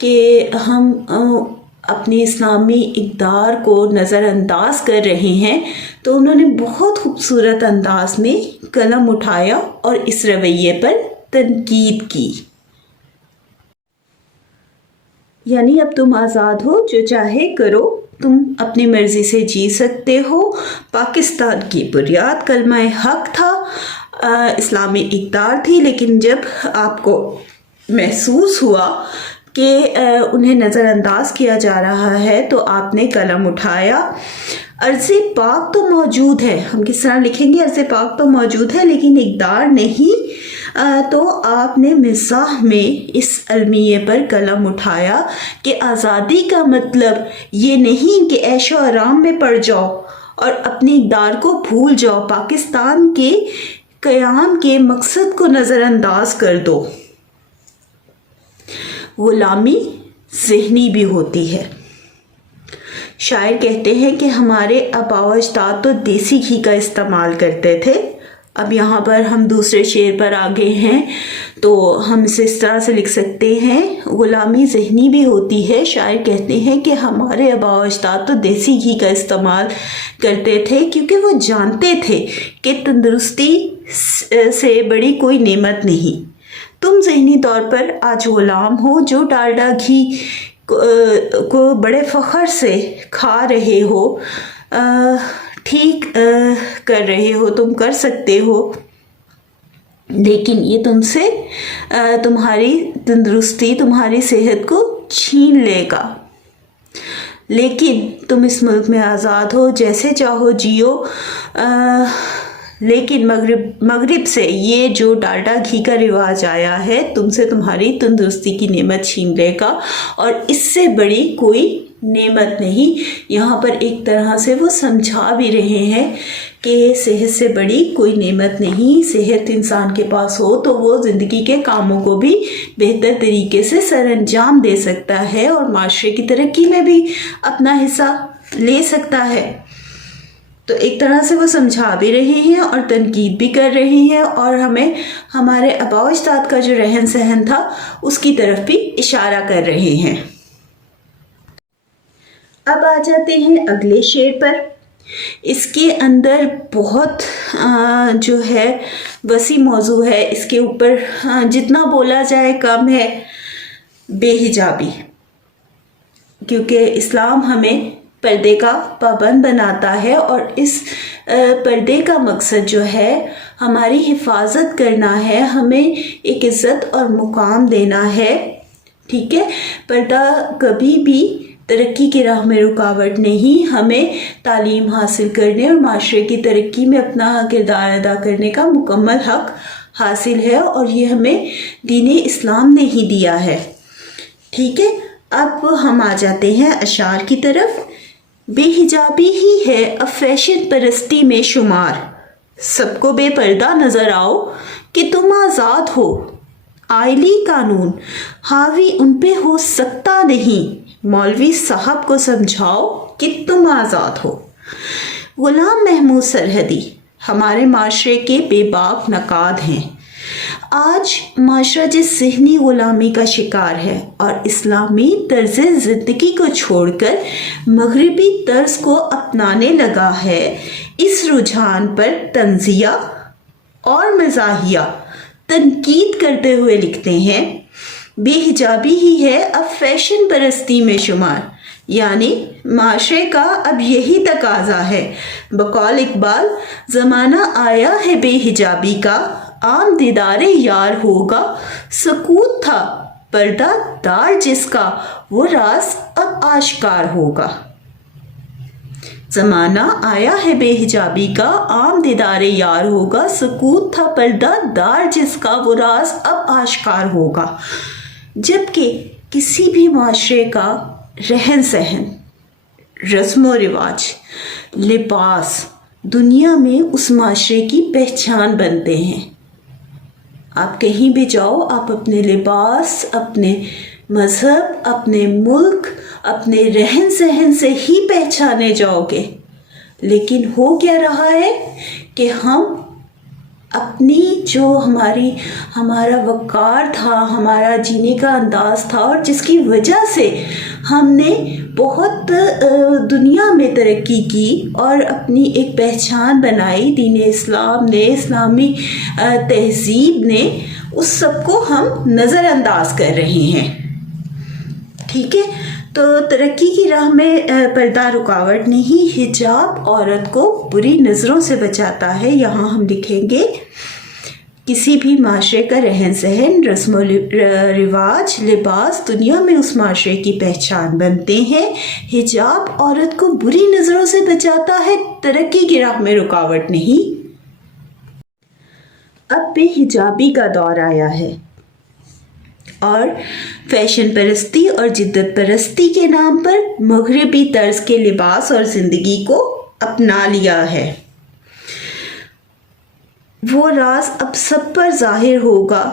کہ ہم اپنے اسلامی اقدار کو نظر انداز کر رہے ہیں، تو انہوں نے بہت خوبصورت انداز میں قلم اٹھایا اور اس رویے پر تنقید کی۔ یعنی اب تم آزاد ہو، جو چاہے کرو، تم اپنی مرضی سے جی سکتے ہو۔ پاکستان کی بنیاد کلمہ حق تھا، اسلامی اقدار تھی، لیکن جب آپ کو محسوس ہوا کہ انہیں نظر انداز کیا جا رہا ہے تو آپ نے قلم اٹھایا۔ ارض پاک تو موجود ہے، ہم کس طرح لکھیں گے، ارض پاک تو موجود ہے لیکن اقدار نہیں، تو آپ نے مزاح میں اس المیے پر قلم اٹھایا کہ آزادی کا مطلب یہ نہیں کہ عیش و آرام میں پڑ جاؤ اور اپنے اقدار کو بھول جاؤ، پاکستان کے قیام کے مقصد کو نظر انداز کر دو۔ غلامی ذہنی بھی ہوتی ہے۔ شاعر کہتے ہیں کہ ہمارے آباء و اجداد تو دیسی گھی کا استعمال کرتے تھے۔ اب یہاں پر ہم دوسرے شعر پر آگے ہیں تو ہم اسے اس طرح سے لکھ سکتے ہیں، غلامی ذہنی بھی ہوتی ہے۔ شاعر کہتے ہیں کہ ہمارے آباء و اجداد تو دیسی گھی کا استعمال کرتے تھے کیونکہ وہ جانتے تھے کہ تندرستی سے بڑی کوئی نعمت نہیں۔ تم ذہنی طور پر آج غلام ہو، جو ڈالڈا گھی کو بڑے فخر سے کھا رہے ہو، ٹھیک کر رہے ہو، تم کر سکتے ہو، لیکن یہ تم سے تمہاری تندرستی، تمہاری صحت کو چھین لے گا۔ لیکن تم اس ملک میں آزاد ہو، جیسے چاہو جیو، لیکن مغرب سے یہ جو ڈالڈا گھی کا رواج آیا ہے تم سے تمہاری تندرستی کی نعمت چھین لے گا، اور اس سے بڑی کوئی نعمت نہیں۔ یہاں پر ایک طرح سے وہ سمجھا بھی رہے ہیں کہ صحت سے بڑی کوئی نعمت نہیں، صحت انسان کے پاس ہو تو وہ زندگی کے کاموں کو بھی بہتر طریقے سے سر انجام دے سکتا ہے اور معاشرے کی ترقی میں بھی اپنا حصہ لے سکتا ہے۔ تو ایک طرح سے وہ سمجھا بھی رہے ہیں اور تنقید بھی کر رہے ہیں، اور ہمیں ہمارے آباء و اجداد کا جو رہن سہن تھا اس کی طرف بھی اشارہ کر رہے ہیں۔ اب آ جاتے ہیں اگلے شعر پر۔ اس کے اندر بہت جو ہے وسیع موضوع ہے، اس کے اوپر جتنا بولا جائے کم ہے۔ بے حجابی، کیونکہ اسلام ہمیں پردے کا پابند بناتا ہے، اور اس پردے کا مقصد جو ہے ہماری حفاظت کرنا ہے، ہمیں ایک عزت اور مقام دینا ہے۔ ٹھیک ہے، پردہ کبھی بھی ترقی کی راہ میں رکاوٹ نہیں، ہمیں تعلیم حاصل کرنے اور معاشرے کی ترقی میں اپنا کردار ادا کرنے کا مکمل حق حاصل ہے، اور یہ ہمیں دین اسلام نے ہی دیا ہے۔ ٹھیک ہے، اب ہم آ جاتے ہیں اشعار کی طرف۔ بے حجابی ہی ہے اب فیشن پرستی میں شمار، سب کو بے پردہ نظر آؤ کہ تم آزاد ہو، آئلی قانون حاوی ان پہ ہو سکتا نہیں، مولوی صاحب کو سمجھاؤ کہ تم آزاد ہو۔ غلام محمود سرحدی ہمارے معاشرے کے بے باک نقاد ہیں۔ آج معاشرہ جس ذہنی غلامی کا شکار ہے اور اسلامی طرز زندگی کو چھوڑ کر مغربی طرز کو اپنانے لگا ہے، اس رجحان پر تنزیہ اور مزاحیہ تنقید کرتے ہوئے لکھتے ہیں، بے حجابی ہی ہے اب فیشن پرستی میں شمار، یعنی معاشرے کا اب یہی تقاضا ہے۔ بقول اقبال، زمانہ آیا ہے بے حجابی کا، عام دیدار یار ہوگا، سکوت تھا پردہ دار جس کا، وہ راز اب آشکار ہوگا۔ زمانہ آیا ہے بے حجابی کا، عام دیدار یار ہوگا، سکوت تھا پردہ دار جس کا، وہ راز اب آشکار ہوگا۔ جبکہ کسی بھی معاشرے کا رہن سہن، رسم و رواج، لباس دنیا میں اس معاشرے کی پہچان بنتے ہیں۔ آپ کہیں بھی جاؤ، آپ اپنے لباس، اپنے مذہب، اپنے ملک، اپنے رہن سہن سے ہی پہچانے جاؤ گے، لیکن ہو کیا رہا ہے کہ ہم اپنی جو ہمارا وقار تھا، ہمارا جینے کا انداز تھا، اور جس کی وجہ سے ہم نے بہت دنیا میں ترقی کی اور اپنی ایک پہچان بنائی، دین اسلام نے، اسلامی تہذیب نے، اس سب کو ہم نظر انداز کر رہے ہیں. ٹھیک ہے، تو ترقی کی راہ میں پردہ رکاوٹ نہیں. حجاب عورت کو بری نظروں سے بچاتا ہے. یہاں ہم لکھیں گے کسی بھی معاشرے کا رہن سہن، رسم و رواج، لباس دنیا میں اس معاشرے کی پہچان بنتے ہیں. حجاب عورت کو بری نظروں سے بچاتا ہے، ترقی کی راہ میں رکاوٹ نہیں. اب بے حجابی کا دور آیا ہے اور فیشن پرستی اور جدت پرستی کے نام پر مغربی طرز کے لباس اور زندگی کو اپنا لیا ہے. وہ راز اب سب پر ظاہر ہوگا،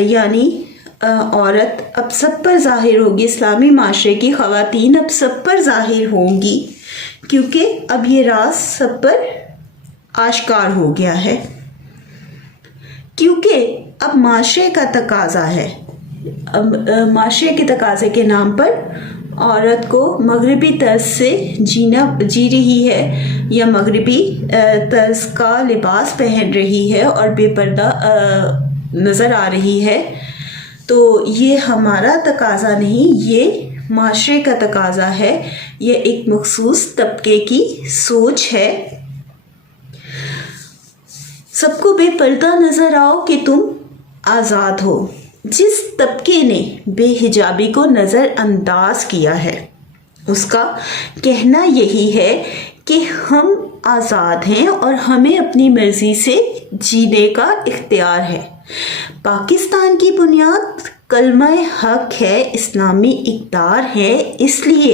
یعنی عورت اب سب پر ظاہر ہوگی، اسلامی معاشرے کی خواتین اب سب پر ظاہر ہوں گی، کیونکہ اب یہ راز سب پر آشکار ہو گیا ہے. کیونکہ اب معاشرے کا تقاضا ہے، معاشرے کے تقاضے کے نام پر عورت کو مغربی طرز سے جی رہی ہے، یا مغربی طرز کا لباس پہن رہی ہے اور بے پردہ نظر آ رہی ہے. تو یہ ہمارا تقاضا نہیں، یہ معاشرے کا تقاضا ہے، یہ ایک مخصوص طبقے کی سوچ ہے. سب کو بے پردہ نظر آؤ کہ تم آزاد ہو. جس طبقے نے بے حجابی کو نظر انداز کیا ہے، اس کا کہنا یہی ہے کہ ہم آزاد ہیں اور ہمیں اپنی مرضی سے جینے کا اختیار ہے. پاکستان کی بنیاد کلمہ حق ہے، اسلامی اقدار ہے، اس لیے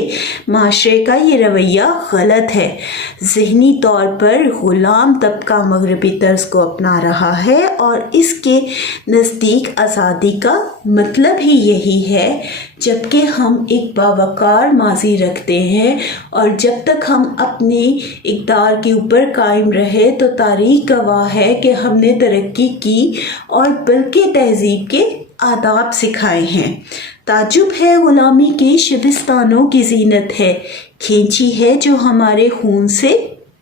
معاشرے کا یہ رویہ غلط ہے. ذہنی طور پر غلام طبقہ مغربی طرز کو اپنا رہا ہے، اور اس کے نزدیک آزادی کا مطلب ہی یہی ہے. جبکہ ہم ایک باوقار ماضی رکھتے ہیں، اور جب تک ہم اپنے اقدار کے اوپر قائم رہے تو تاریخ گواہ ہے کہ ہم نے ترقی کی اور بلکہ تہذیب کے آداب سکھائے ہیں. تعجب ہے غلامی کے شبستانوں کی زینت ہے، کھینچی ہے جو ہمارے خون سے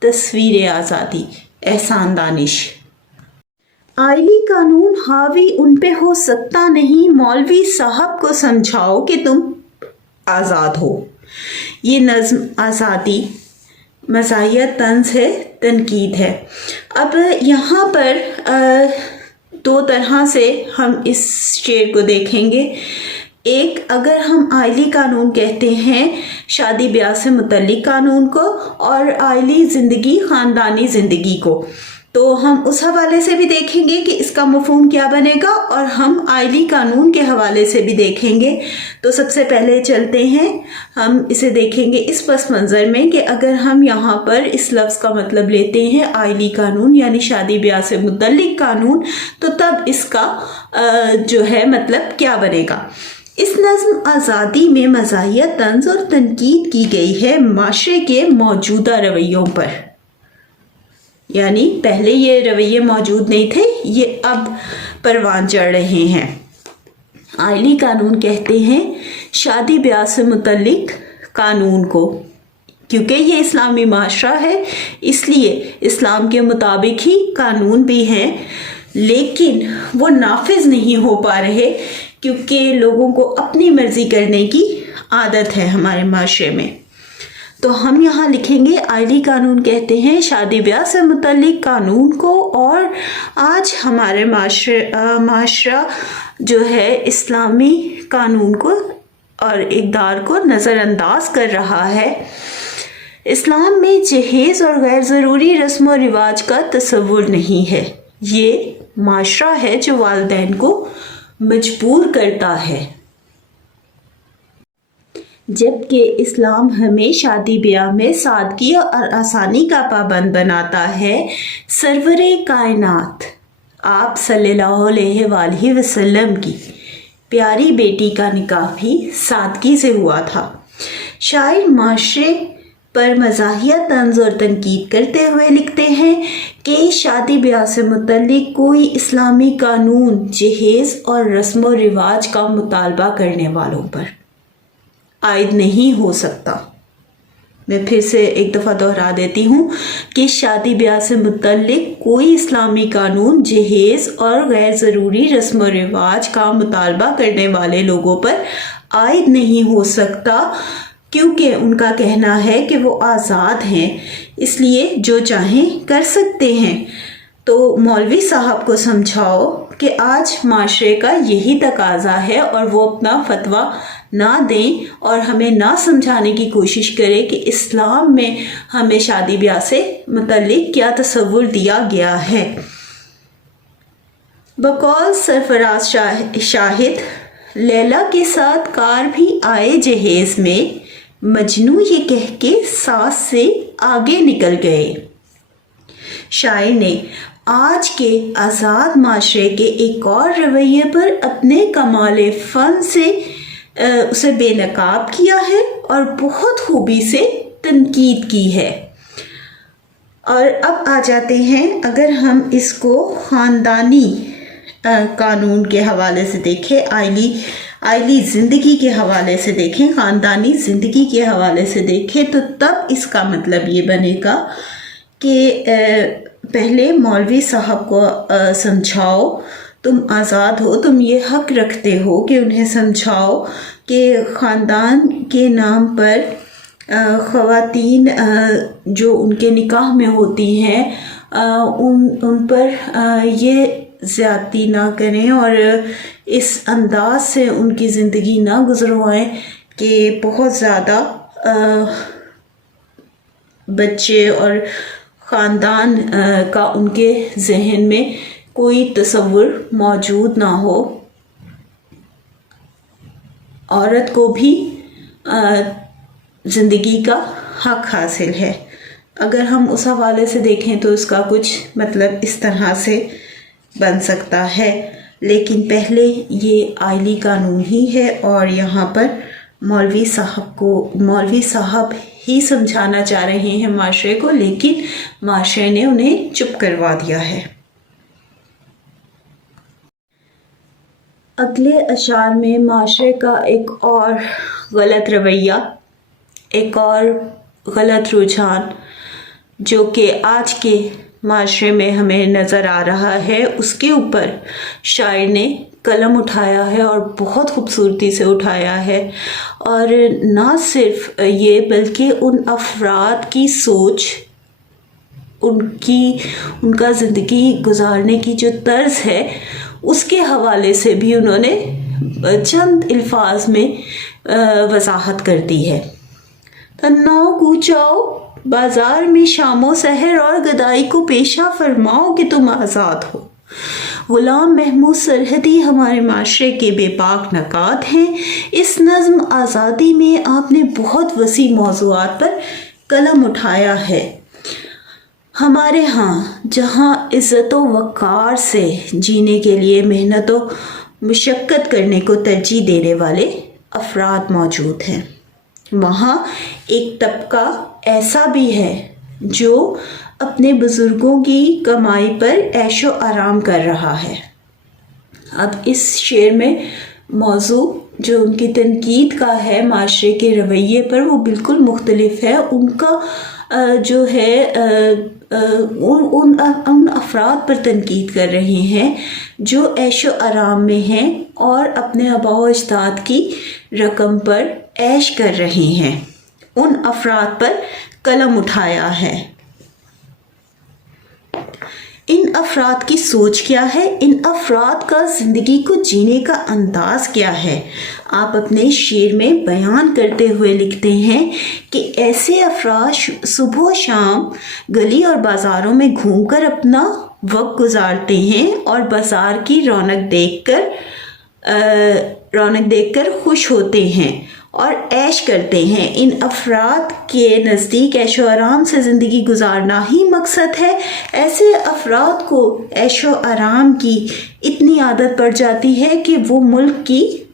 تصویر آزادی. احسان دانش. آئلی قانون حاوی ان پہ ہو سکتا نہیں، مولوی صاحب کو سمجھاؤ کہ تم آزاد ہو. یہ نظم آزادی مزاحیہ طنز ہے، تنقید ہے. اب یہاں پر دو طرح سے ہم اس شعر کو دیکھیں گے. ایک، اگر ہم آئلی قانون کہتے ہیں شادی بیاہ سے متعلق قانون کو، اور آئلی زندگی خاندانی زندگی کو، تو ہم اس حوالے سے بھی دیکھیں گے کہ اس کا مفہوم کیا بنے گا، اور ہم آئلی قانون کے حوالے سے بھی دیکھیں گے. تو سب سے پہلے چلتے ہیں، ہم اسے دیکھیں گے اس پس منظر میں کہ اگر ہم یہاں پر اس لفظ کا مطلب لیتے ہیں آئلی قانون یعنی شادی بیاہ سے متعلق قانون، تو تب اس کا جو ہے مطلب کیا بنے گا. اس نظم آزادی میں مزاحیہ طنز اور تنقید کی گئی ہے معاشرے کے موجودہ رویوں پر. یعنی پہلے یہ رویے موجود نہیں تھے، یہ اب پروان چڑھ رہے ہیں. آئلی قانون کہتے ہیں شادی بیاہ سے متعلق قانون کو، کیونکہ یہ اسلامی معاشرہ ہے اس لیے اسلام کے مطابق ہی قانون بھی ہیں، لیکن وہ نافذ نہیں ہو پا رہے کیونکہ لوگوں کو اپنی مرضی کرنے کی عادت ہے ہمارے معاشرے میں. تو ہم یہاں لکھیں گے آئلی قانون کہتے ہیں شادی بیاہ سے متعلق قانون کو، اور آج ہمارے معاشرہ جو ہے اسلامی قانون کو اور اقدار کو نظر انداز کر رہا ہے. اسلام میں جہیز اور غیر ضروری رسم و رواج کا تصور نہیں ہے. یہ معاشرہ ہے جو والدین کو مجبور کرتا ہے، جبکہ اسلام ہمیں شادی بیاہ میں سادگی اور آسانی کا پابند بناتا ہے. سرور کائنات آپ صلی اللہ علیہ وآلہ وسلم کی پیاری بیٹی کا نکاح بھی سادگی سے ہوا تھا. شاعر معاشرے پر مزاحیہ طنز اور تنقید کرتے ہوئے لکھتے ہیں کہ شادی بیاہ سے متعلق کوئی اسلامی قانون جہیز اور رسم و رواج کا مطالبہ کرنے والوں پر عائد نہیں ہو سکتا۔ میں پھر سے ایک دفعہ دہرا دیتی ہوں کہ شادی بیاہ سے متعلق کوئی اسلامی قانون جہیز اور غیر ضروری رسم و رواج کا مطالبہ کرنے والے لوگوں پر عائد نہیں ہو سکتا، کیونکہ ان کا کہنا ہے کہ وہ آزاد ہیں، اس لیے جو چاہیں کر سکتے ہیں۔ تو مولوی صاحب کو سمجھاؤ کہ آج معاشرے کا یہی تقاضا ہے اور وہ اپنا فتویٰ نہ دیں اور ہمیں نہ سمجھانے کی کوشش کرے کہ اسلام میں ہمیں شادی بیاہ سے متعلق کیا تصور دیا گیا ہے۔ بقول سرفراز شاہد، لیلا کے ساتھ کار بھی آئے جہیز میں، مجنوں یہ کہہ کے ساس سے آگے نکل گئے۔ شاعر نے آج کے آزاد معاشرے کے ایک اور رویے پر اپنے کمال فن سے اسے بے نقاب کیا ہے اور بہت خوبی سے تنقید کی ہے۔ اور اب آ جاتے ہیں، اگر ہم اس کو خاندانی قانون کے حوالے سے دیکھیں، آئلی زندگی کے حوالے سے دیکھیں، خاندانی زندگی کے حوالے سے دیکھیں، تو تب اس کا مطلب یہ بنے گا کہ پہلے مولوی صاحب کو سمجھاؤ، تم آزاد ہو، تم یہ حق رکھتے ہو کہ انہیں سمجھاؤ کہ خاندان کے نام پر خواتین جو ان کے نکاح میں ہوتی ہیں ان پر یہ زیادتی نہ کریں اور اس انداز سے ان کی زندگی نہ گزروائیں کہ بہت زیادہ بچے اور خاندان کا ان کے ذہن میں کوئی تصور موجود نہ ہو۔ عورت کو بھی زندگی کا حق حاصل ہے۔ اگر ہم اس حوالے سے دیکھیں تو اس کا کچھ مطلب اس طرح سے بن سکتا ہے، لیکن پہلے یہ آئلی قانون ہی ہے اور یہاں پر مولوی صاحب ہی سمجھانا چاہ رہے ہیں معاشرے کو، لیکن معاشرے نے انہیں چپ کروا دیا ہے۔ اگلے اشعار میں معاشرے کا ایک اور غلط رویہ، ایک اور غلط رجحان جو کہ آج کے معاشرے میں ہمیں نظر آ رہا ہے، اس کے اوپر شاعر نے قلم اٹھایا ہے اور بہت خوبصورتی سے اٹھایا ہے۔ اور نہ صرف یہ بلکہ ان افراد کی سوچ، ان کا زندگی گزارنے کی جو طرز ہے اس کے حوالے سے بھی انہوں نے چند الفاظ میں وضاحت کر دی ہے۔ تناؤ کوچاؤ بازار میں شام و سحر اور گدائی کو پیشہ فرماؤ کہ تم آزاد ہو۔ غلام محمود سرحدی ہمارے معاشرے کے بے باک نکات ہیں۔ اس نظم آزادی میں آپ نے بہت وسیع موضوعات پر قلم اٹھایا ہے۔ ہمارے ہاں جہاں عزت و وقار سے جینے کے لیے محنت و مشقت کرنے کو ترجیح دینے والے افراد موجود ہیں، وہاں ایک طبقہ ایسا بھی ہے جو اپنے بزرگوں کی کمائی پر عیش و آرام کر رہا ہے۔ اب اس شعر میں موضوع جو ان کی تنقید کا ہے معاشرے کے رویے پر، وہ بالکل مختلف ہے۔ ان کا جو ہے ان افراد پر تنقید کر رہے ہیں جو عیش و آرام میں ہیں اور اپنے آباء و اجداد کی رقم پر عیش کر رہے ہیں، ان افراد پر قلم اٹھایا ہے۔ ان افراد کی سوچ کیا ہے؟ ان افراد کا زندگی کو جینے کا انداز کیا ہے؟ آپ اپنے شعر میں بیان کرتے ہوئے لکھتے ہیں کہ ایسے افراد صبح و شام گلی اور بازاروں میں گھوم کر اپنا وقت گزارتے ہیں اور بازار کی رونق دیکھ کر خوش ہوتے ہیں اور عیش کرتے ہیں۔ ان افراد کے نزدیک عیش و آرام سے زندگی گزارنا ہی مقصد ہے۔ ایسے افراد کو عیش و آرام کی اتنی عادت پڑ جاتی ہے کہ وہ ملک کی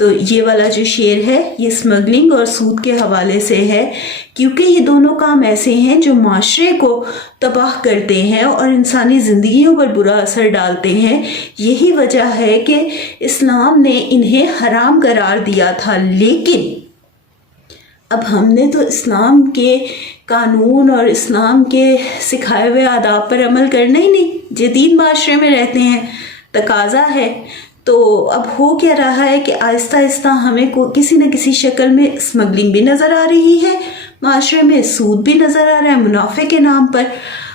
تو یہ والا جو شعر ہے یہ اسمگلنگ اور سود کے حوالے سے ہے، کیونکہ یہ دونوں کام ایسے ہیں جو معاشرے کو تباہ کرتے ہیں اور انسانی زندگیوں پر برا اثر ڈالتے ہیں۔ یہی وجہ ہے کہ اسلام نے انہیں حرام قرار دیا تھا، لیکن اب ہم نے تو اسلام کے قانون اور اسلام کے سکھائے ہوئے آداب پر عمل کرنا ہی نہیں، جدید معاشرے میں رہتے ہیں، تقاضا ہے۔ تو اب ہو کیا رہا ہے کہ آہستہ آہستہ ہمیں کسی نہ کسی شکل میں اسمگلنگ بھی نظر آ رہی ہے، معاشرے میں سود بھی نظر آ رہا ہے منافع کے نام پر۔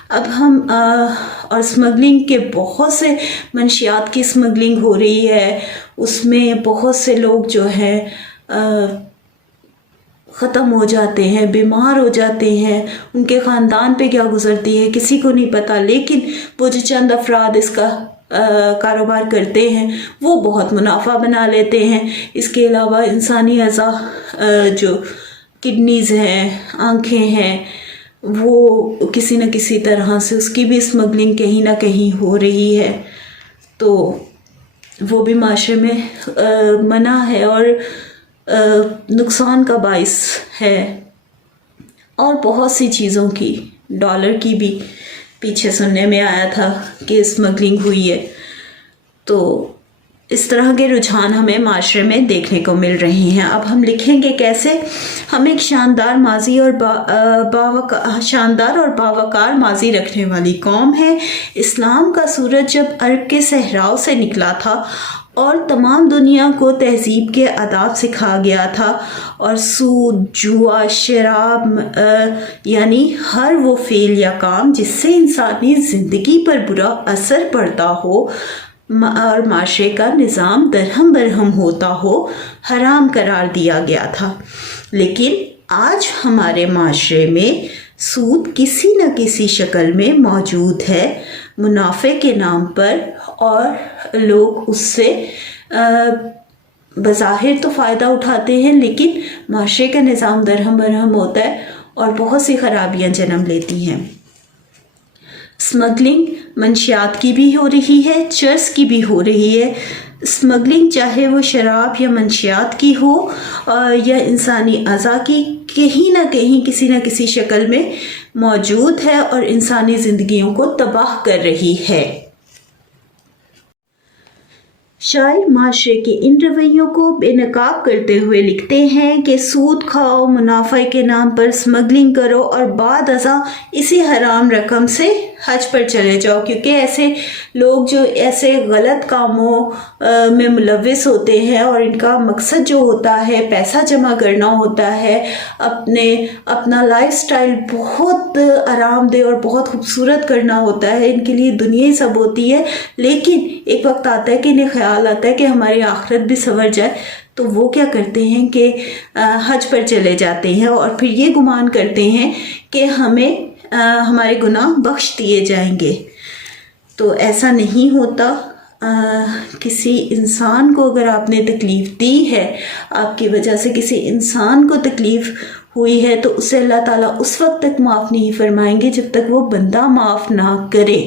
اب ہم اور اسمگلنگ کے بہت سے منشیات کی اسمگلنگ ہو رہی ہے، اس میں بہت سے لوگ جو ہے ختم ہو جاتے ہیں، بیمار ہو جاتے ہیں، ان کے خاندان پہ کیا گزرتی ہے کسی کو نہیں پتہ، لیکن وہ جو چند افراد اس کا کاروبار کرتے ہیں وہ بہت منافع بنا لیتے ہیں۔ اس کے علاوہ انسانی اعضاء جو کڈنیز ہیں، آنکھیں ہیں، وہ کسی نہ کسی طرح سے اس کی بھی اسمگلنگ کہیں نہ کہیں ہو رہی ہے، تو وہ بھی معاشرے میں منع ہے اور نقصان کا باعث ہے۔ اور بہت سی چیزوں کی، ڈالر کی بھی پیچھے سننے میں آیا تھا کہ اسمگلنگ ہوئی ہے۔ تو اس طرح کے رجحان ہمیں معاشرے میں دیکھنے کو مل رہے ہیں۔ اب ہم لکھیں گے کیسے؟ ہم ایک شاندار ماضی اور باوقار ماضی رکھنے والی قوم ہے۔ اسلام کا سورج جب عرب کے صحراؤں سے نکلا تھا اور تمام دنیا کو تہذیب کے آداب سکھا گیا تھا، اور سود، جوا، شراب یعنی ہر وہ فعل یا کام جس سے انسانی زندگی پر برا اثر پڑتا ہو اور معاشرے کا نظام درہم برہم ہوتا ہو، حرام قرار دیا گیا تھا۔ لیکن آج ہمارے معاشرے میں سود کسی نہ کسی شکل میں موجود ہے منافع کے نام پر، اور لوگ اس سے بظاہر تو فائدہ اٹھاتے ہیں، لیکن معاشرے کا نظام درہم برہم ہوتا ہے اور بہت سی خرابیاں جنم لیتی ہیں۔ اسمگلنگ منشیات کی بھی ہو رہی ہے، چرس کی بھی ہو رہی ہے۔ اسمگلنگ چاہے وہ شراب یا منشیات کی ہو یا انسانی اعضاء کی، کہیں نہ کہیں کسی نہ کسی شکل میں موجود ہے اور انسانی زندگیوں کو تباہ کر رہی ہے۔ شاعر معاشرے کے ان رویوں کو بے نقاب کرتے ہوئے لکھتے ہیں کہ سود کھاؤ، منافع کے نام پر اسمگلنگ کرو اور بعد ازاں اسی حرام رقم سے حج پر چلے جاؤ، کیونکہ ایسے لوگ جو ایسے غلط کاموں میں ملوث ہوتے ہیں اور ان کا مقصد جو ہوتا ہے پیسہ جمع کرنا ہوتا ہے، اپنا لائف سٹائل بہت آرام دہ اور بہت خوبصورت کرنا ہوتا ہے، ان کے لیے دنیا ہی سب ہوتی ہے، لیکن ایک وقت آتا ہے کہ انہیں خیال آتا ہے کہ ہماری آخرت بھی سنور جائے، تو وہ کیا کرتے ہیں کہ حج پر چلے جاتے ہیں اور پھر یہ گمان کرتے ہیں کہ ہمیں ہمارے گناہ بخش دیے جائیں گے۔ تو ایسا نہیں ہوتا۔ کسی انسان کو اگر آپ نے تکلیف دی ہے، آپ کی وجہ سے کسی انسان کو تکلیف ہوئی ہے، تو اسے اللہ تعالیٰ اس وقت تک معاف نہیں فرمائیں گے جب تک وہ بندہ معاف نہ کرے۔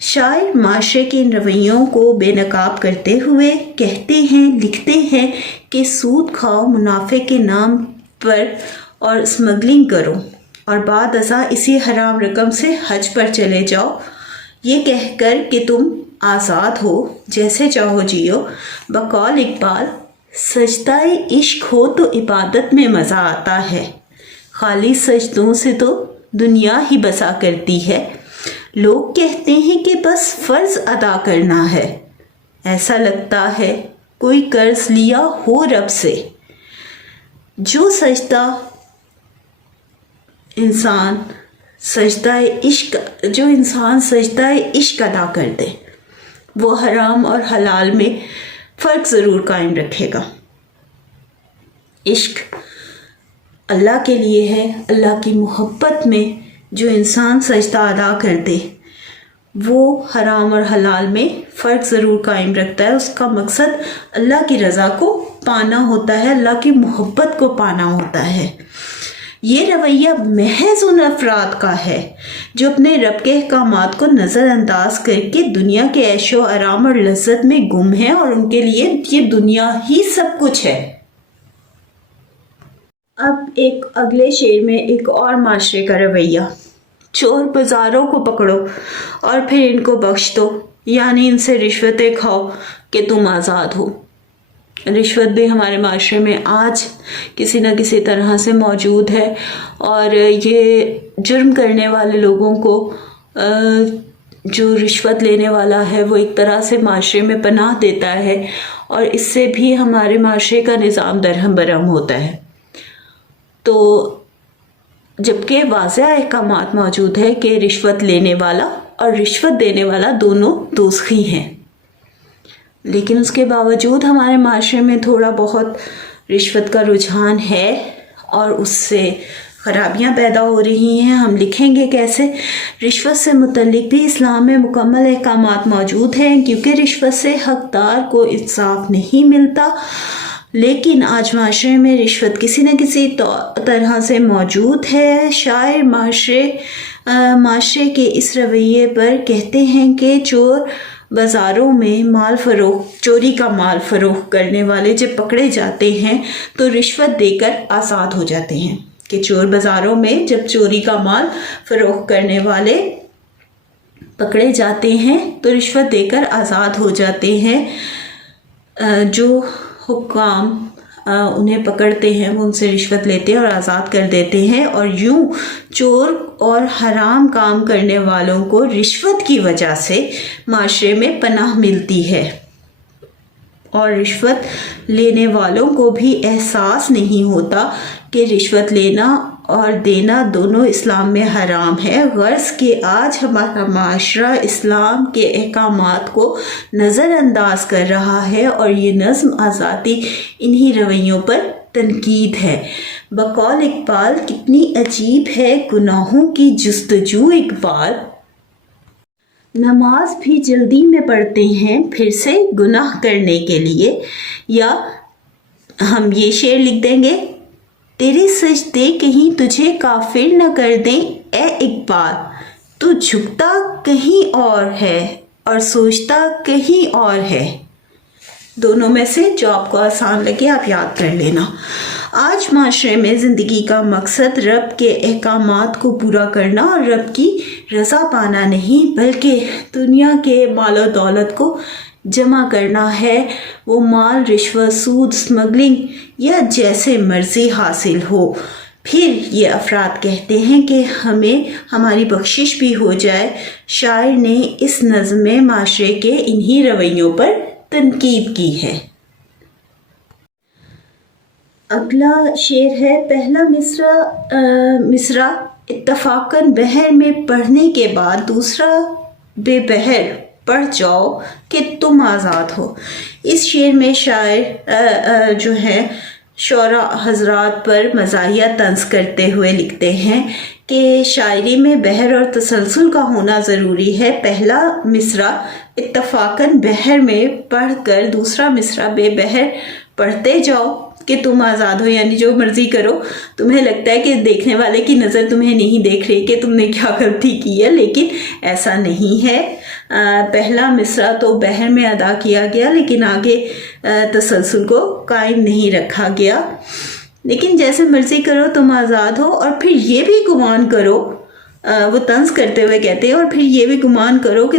شاعر معاشرے کے ان رویوں کو بے نقاب کرتے ہوئے کہتے ہیں، لکھتے ہیں کہ سود کھاؤ منافع کے نام پر اور اسمگلنگ کرو اور بعد ازاں اسی حرام رقم سے حج پر چلے جاؤ، یہ کہہ کر کہ تم آزاد ہو، جیسے چاہو جیو۔ بقول اقبال، سجدہ عشق ہو تو عبادت میں مزہ آتا ہے، خالی سجدوں سے تو دنیا ہی بسا کرتی ہے۔ لوگ کہتے ہیں کہ بس فرض ادا کرنا ہے، ایسا لگتا ہے کوئی قرض لیا ہو رب سے۔ جو انسان سجدہ عشق ادا کر دے، وہ حرام اور حلال میں فرق ضرور قائم رکھے گا۔ عشق اللہ کے لیے ہے، اللہ کی محبت میں جو انسان سجدہ ادا کر دے وہ حرام اور حلال میں فرق ضرور قائم رکھتا ہے۔ اس کا مقصد اللہ کی رضا کو پانا ہوتا ہے، اللہ کی محبت کو پانا ہوتا ہے۔ یہ رویہ محض ان افراد کا ہے جو اپنے رب کے احکامات کو نظر انداز کر کے دنیا کے عیش و آرام اور لذت میں گم ہیں، اور ان کے لیے یہ دنیا ہی سب کچھ ہے۔ اب ایک اگلے شعر میں ایک اور معاشرے کا رویہ: چور بازاروں کو پکڑو اور پھر ان کو بخش دو، یعنی ان سے رشوتیں کھاؤ کہ تم آزاد ہو۔ رشوت بھی ہمارے معاشرے میں آج کسی نہ کسی طرح سے موجود ہے، اور یہ جرم کرنے والے لوگوں کو جو رشوت لینے والا ہے وہ ایک طرح سے معاشرے میں پناہ دیتا ہے، اور اس سے بھی ہمارے معاشرے کا نظام درہم برہم ہوتا ہے۔ تو جبکہ واضح احکامات موجود ہے کہ رشوت لینے والا اور رشوت دینے والا دونوں دوزخی ہیں، لیکن اس کے باوجود ہمارے معاشرے میں تھوڑا بہت رشوت کا رجحان ہے، اور اس سے خرابیاں پیدا ہو رہی ہیں۔ ہم لکھیں گے کیسے؟ رشوت سے متعلق بھی اسلام میں مکمل احکامات موجود ہیں، کیونکہ رشوت سے حقدار کو انصاف نہیں ملتا، لیکن آج معاشرے میں رشوت کسی نہ کسی طرح سے موجود ہے۔ شاعر معاشرے کے اس رویے پر کہتے ہیں کہ چور بازاروں میں چوری کا مال فروخت کرنے والے جب پکڑے جاتے ہیں تو رشوت دے کر آزاد ہو جاتے ہیں، کہ چور بازاروں میں جب چوری کا مال فروخت کرنے والے پکڑے جاتے ہیں تو رشوت دے کر آزاد ہو جاتے ہیں۔ جو حکام انہیں پکڑتے ہیں وہ ان سے رشوت لیتے ہیں اور آزاد کر دیتے ہیں، اور یوں چور اور حرام کام کرنے والوں کو رشوت کی وجہ سے معاشرے میں پناہ ملتی ہے، اور رشوت لینے والوں کو بھی احساس نہیں ہوتا کہ رشوت لینا اور دینا دونوں اسلام میں حرام ہے، غرض کہ آج ہمارا معاشرہ اسلام کے احکامات کو نظر انداز کر رہا ہے، اور یہ نظم آزادی انہی رویوں پر تنقید ہے۔ بقول اقبال: کتنی عجیب ہے گناہوں کی جستجو اقبال، نماز بھی جلدی میں پڑھتے ہیں پھر سے گناہ کرنے کے لیے۔ یا ہم یہ شعر لکھ دیں گے: تیرے سجدے کہیں تجھے کافر نہ کر دیں اے اقبال، تو جھکتا کہیں اور ہے اور سوچتا کہیں اور ہے۔ دونوں میں سے جو آپ کو آسان لگے آپ یاد کر لینا۔ آج معاشرے میں زندگی کا مقصد رب کے احکامات کو پورا کرنا اور رب کی رضا پانا نہیں، بلکہ دنیا کے مال و دولت کو جمع کرنا ہے۔ وہ مال رشوت، سود، اسمگلنگ یا جیسے مرضی حاصل ہو۔ پھر یہ افراد کہتے ہیں کہ ہمیں ہماری بخشش بھی ہو جائے۔ شاعر نے اس نظم میں معاشرے کے انہی رویوں پر تنقید کی ہے۔ اگلا شعر ہے: پہلا مصرع اتفاقاً بحر میں پڑھنے کے بعد دوسرا بے بحر پڑھ جاؤ کہ تم آزاد ہو۔ اس شعر میں شاعر جو ہے شعراء حضرات پر مزاحیہ طنز کرتے ہوئے لکھتے ہیں کہ شاعری میں بحر اور تسلسل کا ہونا ضروری ہے۔ پہلا مصرع اتفاقاً بحر میں پڑھ کر دوسرا مصرع بے بحر پڑھتے جاؤ کہ تم آزاد ہو، یعنی جو مرضی کرو۔ تمہیں لگتا ہے کہ دیکھنے والے کی نظر تمہیں نہیں دیکھ رہی کہ تم نے کیا غلطی کی ہے، لیکن ایسا نہیں ہے۔ پہلا مصرع تو بحر میں ادا کیا گیا، لیکن آگے تسلسل کو قائم نہیں رکھا گیا۔ لیکن جیسے مرضی کرو تم آزاد ہو، اور پھر یہ بھی گمان کرو، وہ طنز کرتے ہوئے کہتے ہیں، اور پھر یہ بھی گمان کرو کہ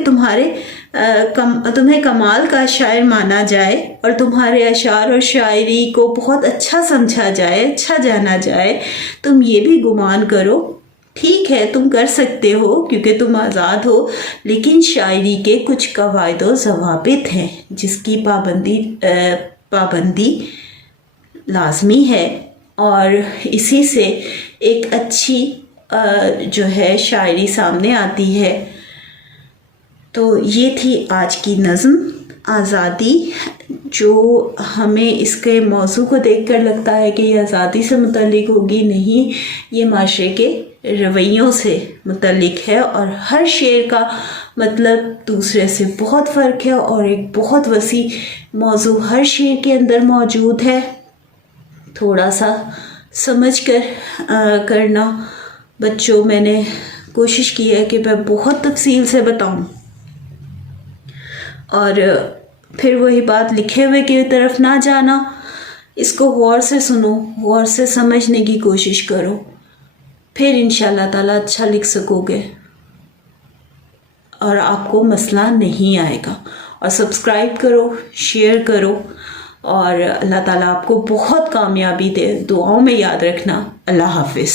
تمہیں کمال کا شاعر مانا جائے اور تمہارے اشعار اور شاعری کو بہت اچھا سمجھا جائے، اچھا جانا جائے۔ تم یہ بھی گمان کرو، ٹھیک ہے تم کر سکتے ہو کیونکہ تم آزاد ہو، لیکن شاعری کے کچھ قواعد و ضوابط ہیں جس کی پابندی لازمی ہے، اور اسی سے ایک اچھی جو ہے شاعری سامنے آتی ہے۔ تو یہ تھی آج کی نظم آزادی، جو ہمیں اس کے موضوع کو دیکھ کر لگتا ہے کہ یہ آزادی سے متعلق ہوگی، نہیں، یہ معاشرے کے رویوں سے متعلق ہے، اور ہر شعر کا مطلب دوسرے سے بہت فرق ہے، اور ایک بہت وسیع موضوع ہر شعر کے اندر موجود ہے۔ تھوڑا سا سمجھ کر کرنا بچوں. میں نے کوشش کی ہے کہ میں بہت تفصیل سے بتاؤں، اور پھر وہی بات لکھے ہوئے کی طرف نہ جانا. اس کو غور سے سنو، غور سے سمجھنے کی کوشش کرو، پھر انشاءاللہ تعالیٰ اچھا لکھ سکو گے اور آپ کو مسئلہ نہیں آئے گا. اور سبسکرائب کرو، شیئر کرو، اور اللہ تعالیٰ آپ کو بہت کامیابی دے. دعاؤں میں یاد رکھنا. اللہ حافظ.